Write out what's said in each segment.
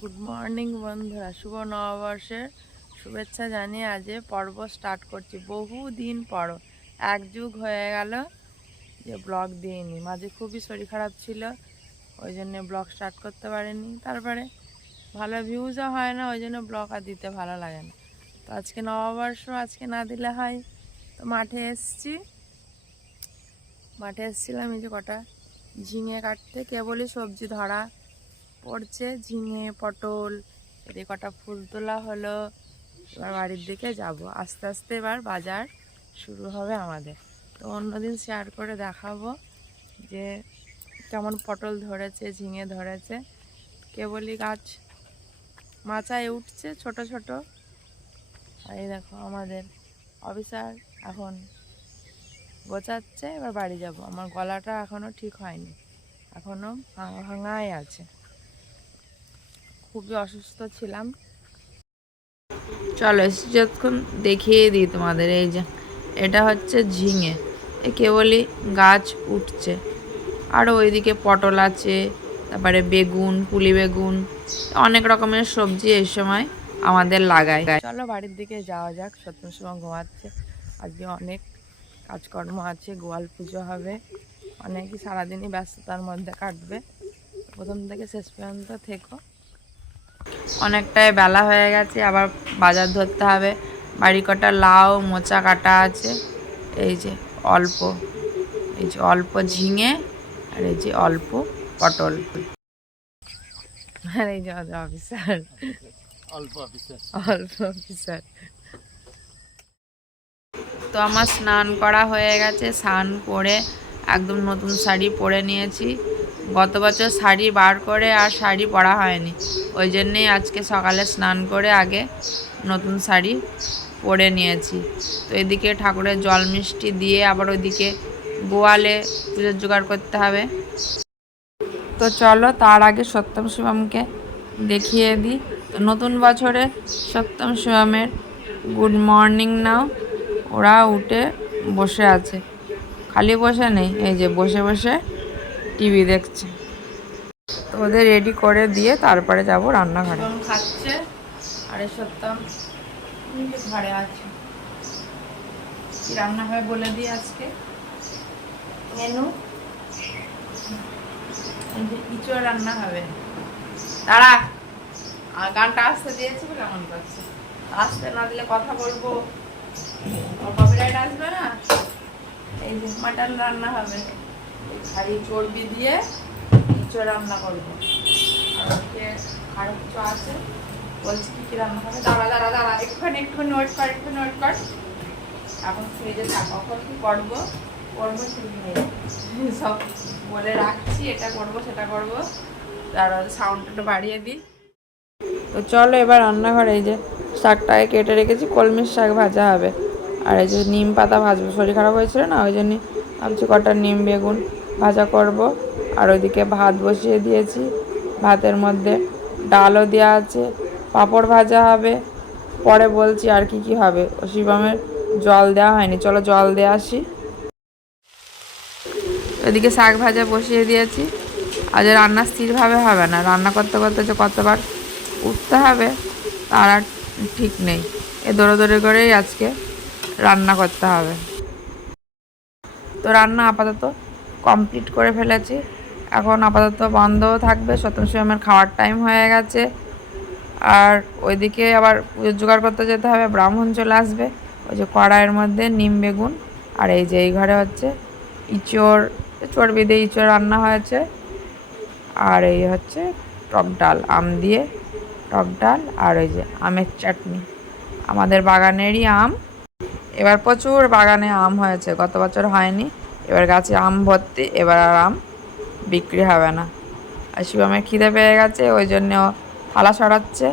Good morning বন্ধুরা, শুভ নববর্ষের শুভেচ্ছা জানিয়ে আজ পর্ব স্টার্ট করছি। বহুদিন পর, এক যুগ হয়ে গেল যে ব্লগ দিইনি। মাঝে খুবই শরীর খারাপ ছিল, ওই জন্য ব্লগ স্টার্ট করতে পারিনি। তারপরে ভালো ভিউজও হয় না, ওই জন্য ব্লগ আর দিতে ভালো লাগে না। তো আজকে নববর্ষ, আজকে না দিলে হয়। তো মাঠে এসছিলাম এই যে কটা ঝিঙে কাটতে। কেবলই সবজি ধরা পড়ছে, ঝিঙে পটল, এদিকে কটা ফুল তোলা হলো। এবার বাড়ির দিকে যাব আস্তে আস্তে। এবার বাজার শুরু হবে আমাদের। তো অন্যদিন শেয়ার করে দেখাবো যে কেমন পটল ধরেছে, ঝিঙে ধরেছে। কেবলই গাছ মাচায় উঠছে ছোট ছোট। আর এই দেখো আমাদের অফিসার এখন গোছাচ্ছে। এবার বাড়ি যাব। আমার গলাটা এখনো ঠিক হয়নি, এখনো ভাঙা ভাঙাই আছে, খুবই অসুস্থ ছিলাম। চলো যতক্ষণ দেখিয়ে দিই তোমাদের। এই যে এটা হচ্ছে ঝিঙে, এ কেবলই গাছ উঠছে। আরও ওইদিকে পটল আছে, তারপরে বেগুন, পুলি বেগুন, অনেক রকমের সবজি এই সময় আমাদের লাগায়। চলো বাড়ির দিকে যাওয়া যাক। সত্যম সময় ঘুমাচ্ছে, আজকে অনেক কাজকর্ম আছে, গোয়াল পুজো হবে, অনেকই সারাদিনই ব্যস্ততার মধ্যে কাটবে। প্রথম থেকে শেষ পর্যন্ত থেকো। অনেকটাই বেলা হয়ে গেছে, আবার বাজার ধরতে হবে। বাড়ি কটা লাউ মোচা কাটা আছে, এই যে অল্প, এই যে অল্প ঝিঙে, আর এই যে অল্প পটল। আর এই যে অফিসার, অল্প অফিসার। তো আমার স্নান করা হয়ে গেছে। স্নান করে একদম নতুন শাড়ি পরে নিয়েছি। গত বছর শাড়ি বার করে আর শাড়ি পরা হয়নি, ওই জন্যেই আজকে সকালে স্নান করে আগে নতুন শাড়ি পরে নিয়েছি। তো এদিকে ঠাকুরের জল মিষ্টি দিয়ে আবার ওইদিকে গোয়ালে পুজোর জোগাড় করতে হবে। তো চলো তার আগে সত্যম শিবমকে দেখিয়ে দিই। তো নতুন বছরে সত্যম শিবমের গুড মর্নিং নাও। ওরা উঠে বসে আছে, খালি বসে নেই, এই যে বসে বসে টিভি দেখছে। তো ওদের রেডি করে দিয়ে তারপরে যাব রান্নাঘরে। খাচ্ছে আর সত্যম ঘরে আছে। কি রান্না হয় বলে দিই আজকে মেনু। ইঁচড় রান্না হবে। দাঁড়া, আর গানটা আসতে দিয়েছি বলে এমন করছে। আসতে না দিলে কথা বলবো, কপিরাইট আসবে না। এই যে মাটন রান্না হবে, খালি চর্বি দিয়ে ইঁচড় রান্না করবো। আর ওকে আরো কিছু আছে, বলছি কি রান্না হবে। দাঁড়া দাঁড়া দাঁড়া, একটুখানি ওয়েট কর, ওয়েট কর। এখন ফ্রিজে থাক, কখন কি করবো ঠিক নেই, সব বলে রাখছি। এটা করবো সেটা করবো, তার সাউন্ডটা বাড়িয়ে দিই। তো চলো এবার রান্নাঘরে। এই যে শাকটাকে কেটে রেখেছি, কলমির শাক ভাজা হবে। আর এই যে নিম পাতা ভাজবো, শরীর খারাপ হয়েছিল না, ওই জন্যই ভাবছি কটা নিম বেগুন ভাজা করব। আর ওইদিকে ভাত বসিয়ে দিয়েছি, ভাতের মধ্যে ডালও দেওয়া আছে, পাঁপড় ভাজা হবে। পরে বলছি আর কি কি হবে। ও শিবমের জল দেওয়া হয়নি, চলো জল দিয়ে আসি। ওইদিকে শাক ভাজা বসিয়ে দিয়েছি। আজ রান্না স্থিরভাবে হবে না, রান্না করতে করতে যে কতবার উঠতে হবে তার আর ঠিক নেই। এ দৌড়ে করেই আজকে রান্না করতে হবে। তো রান্না আপাতত কমপ্লিট করে ফেলেছি, এখন আপাতত বন্ধও থাকবে। সত্যম শিবমের খাওয়ার টাইম হয়ে গেছে। আর ওইদিকে আবার পুজোর জোগাড় করতে যেতে হবে, ব্রাহ্মণ চলে আসবে। ওই যে কড়াইয়ের মধ্যে নিম বেগুন, আর এই যে এই ঘরে হচ্ছে ইঁচড়, চর্বি দিয়ে ইঁচড় রান্না হয়েছে। আর এই হচ্ছে টক ডাল, আম দিয়ে টক ডাল, আর ওই যে আমের চাটনি। আমাদের বাগানেরই আম, এবার প্রচুর বাগানে আম হয়েছে, গত বছর হয়নি। এবার গাছে আম ভর্তি, এবার আর আম বিক্রি হবে না। আর শিবমের খিদে পেয়ে গেছে, ওই জন্য থালা সরাচ্ছে।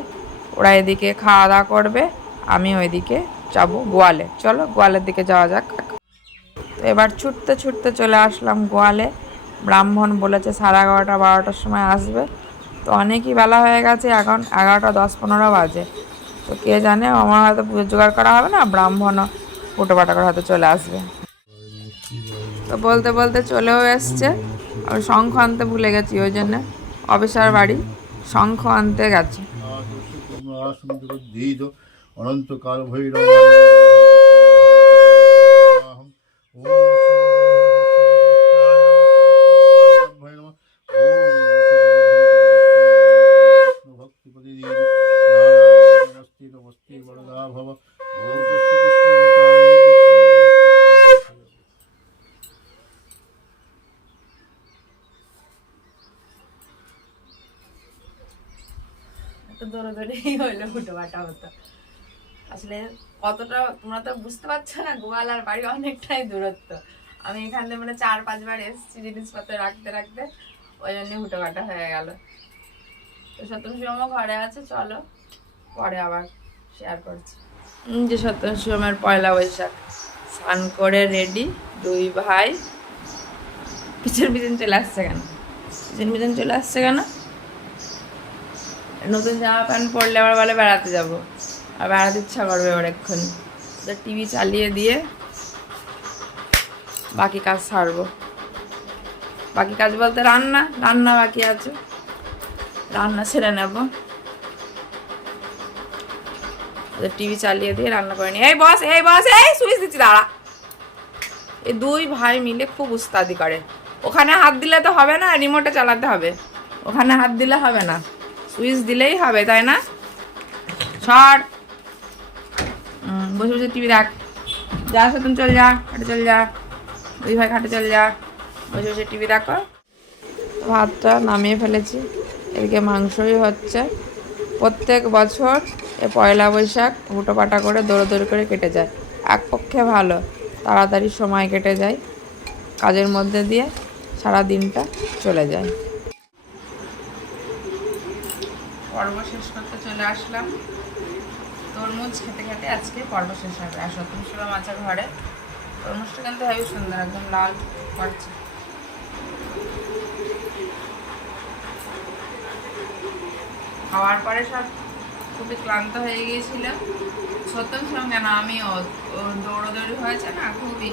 ওরা এদিকে খাওয়া দাওয়া করবে, আমি ওইদিকে যাবো গোয়ালে। চলো গোয়ালের দিকে যাওয়া যাক। তো এবার ছুটতে ছুটতে চলে আসলাম গোয়ালে। ব্রাহ্মণ বলেছে 11:30 12টার সময় আসবে। তো অনেকই বেলা হয়ে গেছে, এখন 11টা 10-15 বাজে। তো কে জানে, আমার হয়তো পুজো জোগাড় করা হবে না, ব্রাহ্মণও ফুটোপাটা করে হয়তো চলে আসবে। তো বলতে বলতে চলেও এসছে। আমি শঙ্খ আনতে ভুলে গেছি, ওই জন্য অফিসার বাড়ি শঙ্খ আনতে গেছে। অনন্তকাল ভৈরব দৌড়াদৌড়ি হইলো, ফুটো কাটা হতো। আসলে কতটা তোমরা তো বুঝতে পারছো না, গোয়াল আর বাড়ি অনেকটাই দূরত্ব। আমি এখানে মানে 4-5 বার এসেছি জিনিসপত্র রাখতে রাখতে, ওই জন্য হুটো কাটা হয়ে গেল। তো সত্যম ঘরে আছে, চলো পরে আবার শেয়ার করছি। যে সত্যম পয়লা বৈশাখ, স্নান করে রেডি, 2 ভাই। পিছন পিছন চলে আসছে কেন? পিছন চলে আসছে কেন? নতুন জামা প্যান্ট পরলে আবার বলে বেড়াতে যাব, আর বেড়াতে ইচ্ছা করবে এবার এক্ষুনি। তো টিভি চালিয়ে দিয়ে বাকি কাজ সারবো। বাকি কাজ বলতে রান্না বাকি আছে, রান্না সেরে নেব। টিভি চালিয়ে দিয়ে রান্না করে নি। এই বস এই সুইচ দিচ্ছি, দাঁড়া। এই 2 ভাই মিলে খুব উস্তাদি করে। ওখানে হাত দিলে তো হবে না, রিমোটে চালাতে হবে। ওখানে হাত দিলে হবে না, সুইচ দিলেই হবে, তাই না? সর, বসে বসে টিভি দেখ। যা সত্যম চল যা, খাটে চল যা। 2 ভাই খাটে চল যা, বসে বসে টিভি দেখো। ভাতটা নামিয়ে ফেলেছি, এদিকে মাংসই হচ্ছে। প্রত্যেক বছর এ পয়লা বৈশাখ হুটোপাটা করে দৌড়োদৌড়ি করে কেটে যায়। এক পক্ষে ভালো, তাড়াতাড়ি সময় কেটে যায়, কাজের মধ্যে দিয়ে সারা দিনটা চলে যায়। পর্ব শেষ করতে চলে আসলাম। তরমুজ খেতে খেতে আজকে পর্ব শেষ হবে। আর সত্যম আছে ঘরে। তরমুজটা কিন্তু হেবি সুন্দর, একদম লাল করছে। খাওয়ার পরে সব খুবই ক্লান্ত হয়ে গিয়েছিল। সত্যম কেন, আমিও দৌড়োদৌড়ি হয়েছে না খুবই,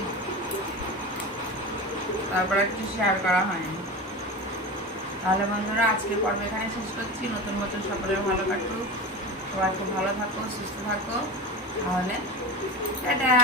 তারপর একটু শেয়ার করা হয়নি। তাহলে বন্ধুরা, আজকের পর্ব এখানে শেষ করছি। নতুন বছর সকলের ভালো কাটুক, সবাই খুব ভালো থাকো, সুস্থ থাকো। তাহলে টাটা।